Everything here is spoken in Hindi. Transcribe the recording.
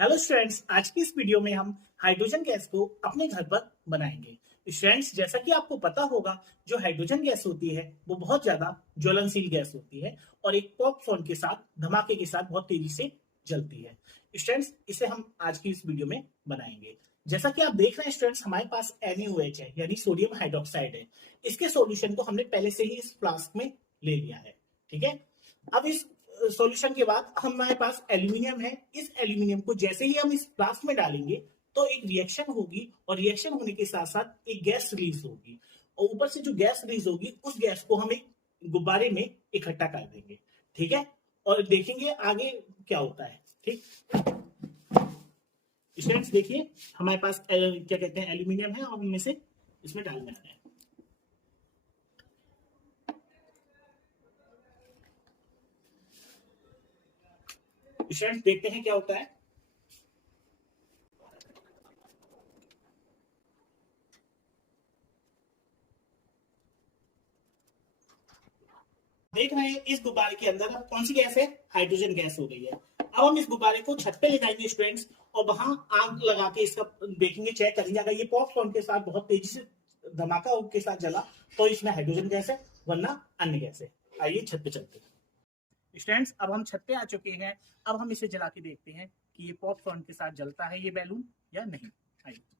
हेलो स्टूडेंट्स, आज की इस वीडियो में हम हाइड्रोजन गैस को अपने घर पर बनाएंगे। स्टूडेंट्स, जैसा कि आपको पता होगा, जो हाइड्रोजन गैस होती है वो बहुत ज्यादा ज्वलनशील गैस होती है और एक पॉपकॉर्न के साथ, धमाके के साथ बहुत तेजी से जलती है। स्टूडेंट्स, इसे हम आज की इस वीडियो में बनाएंगे। जैसा कि आप देख रहे हैं स्टूडेंट्स, हमारे पास NaOH है यानी सोडियम हाइड्रोक्साइड है। इसके सॉल्यूशन को हमने पहले से ही इस फ्लास्क में ले लिया है। ठीक है। अब इस सॉल्यूशन के बाद हमारे पास एल्यूमिनियम है। इस एल्यूमिनियम को जैसे ही हम इस फ्लास्क में डालेंगे तो एक रिएक्शन होगी और रिएक्शन होने के साथ साथ एक गैस रिलीज होगी और ऊपर से जो गैस रिलीज होगी उस गैस को हम एक गुब्बारे में इकट्ठा कर देंगे। ठीक है। और देखेंगे आगे क्या होता है। ठीक। स्टूडेंट्स देखिए, हमारे पास क्या कहते हैं, एल्यूमिनियम है और हमें से इसमें डालना है। स्टूडेंट्स देखते हैं क्या होता है। देख रहे हैं इस गुब्बारे के अंदर अब कौन सी गैस है, हाइड्रोजन गैस हो गई है। अब हम इस गुब्बारे को छत पे ले जाएंगे स्टूडेंट्स और वहां आग लगा के इसका देखेंगे, चेक करेंगे। अगर ये पॉपकॉर्न के साथ बहुत तेजी से धमाका के साथ जला तो इसमें हाइड्रोजन गैस है, वरना अन्य गैस है। आइए छत पे चलते हैं। स्टूडेंट्स, अब हम छत पे आ चुके हैं। अब हम इसे जला के देखते हैं कि ये पॉपकॉर्न के साथ जलता है ये बैलून या नहीं। आइए।